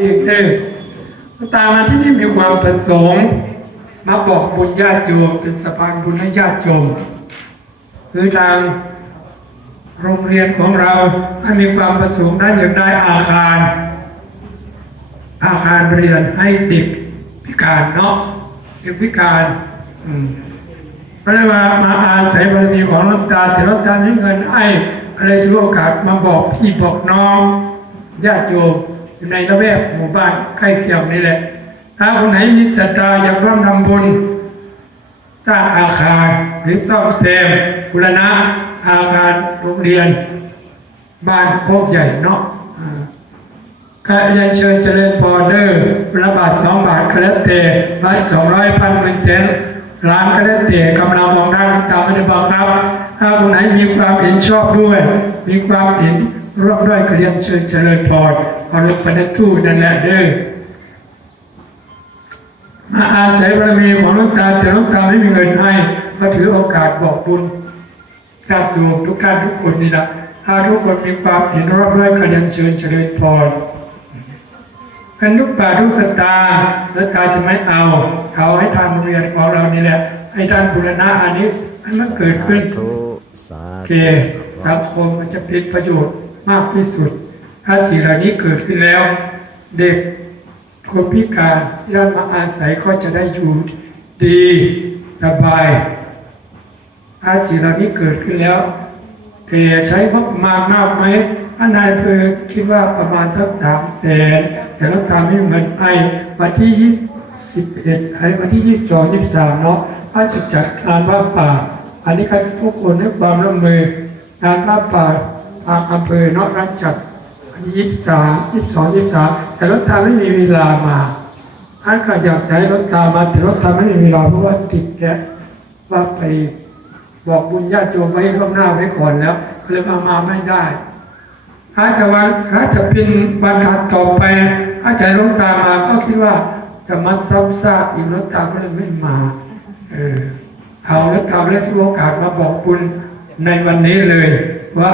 อีกหนึ่งตามาที่นี่มีความประสงค์มาบอกบุญญาติโยมเป็นสะพานบุญให้ญาติโยมคือทางโรงเรียนของเราให้มีความประสงค์ได้อยากได้อาคาร อาคารเรียนให้เด็กพิการเนาะเด็กพิการอืมก็เลยว่ามาอาศัยบารมีของลวงตาแต่ลวงตาให้เงินให้ก็เลยถือโอกาสมาบอกพี่บอกน้องญาติโยม อยู่ในละแวกหมู่บ้านใกล้เคียงนี่แหละ ถ้าคนไหนมีศรัทธาอยากร่วมทำบุญ สร้างอาคารหรือซ่อมแซมบูรณะอาคารโรงเรียน บ้านโคกใหญ่เนาะอ่าก็เรียนเชิญเจริญพรเดอร์ระบาทสองบาทคาเลตเตบาทสองร้อยพันหนึ่งเซนร้านคาเลตเตกำลังมองด้านตามไม่ได้บังครับ ถ้าคนไหนมีความเห็นชอบด้วย มีความเห็น ร่วมด้วยก็เรียนเชิญเจริญพรเอาลงไปในตู้นั่นแหละเด้อมาอาศัยบารมีของหลูกตาแต่หลูกตาไม่มีเงินให้ก็ถือโอกาสบอกบุญญาติโยมทุกท่านทุกคนนี่นะถ้าทุกคนมีความเห็นรอบด้วยขยันเชิญเจริญพรเป็นทุกป่าทุกสตาร์แล้วตาจะไม่เอาเอาให้ทางโรงเรียนของเรานี่แหละให้ท่านบูรณะอันนี้ให้มันเกิดขึ้นธุสาแก่สังคมมันจะเป็นประโยชน์ มากที่สุดถ้าสิ่งเหล่านี้เกิดขึ้นแล้ว เด็กคนพิการที่ได้มาอาศัยก็จะได้อยู่ดีสบายถ้าสิ่งเหล่านี้เกิดขึ้นแล้วเพยใช้งบประมากมากไหมท่านนายอำเพอคิดว่าประมาณสักสามแสนแต่เราตามไม่เงินให้วันที่ยี่สิบเอ็ดให้วันที่ยี่สิบสองยี่สิบสามเนาะถ้าจะจัดงานว่าป่า อันนี้ครับทุกคนให้ความร่วมมืองานว่าป่า ทางอำเภอเนาะรัฐจัดยี่สิบสามยี่สิบสองยี่สิบสามแต่รถตามไม่มีเวลามาท่านก็อยากจะให้รถตามมาแต่รถตามไม่มีเวลาเพราะว่าติดแกว่าไปบอกบุญญาติโยมไว้ล่วงหน้าไว้ก่อนแล้วก็เลยมามาไม่ได้ถ้าจะวันถ้าจะเป็นบรรทัดต่อไปถ้าใจหลวงตามมาก็คิดว่าจะมาซ้ำซากอีกหลวงตามก็เลยไม่มา เออเอาหลวงตาเลยที่โอกาสมาบอกบุญในวันนี้เลยว่า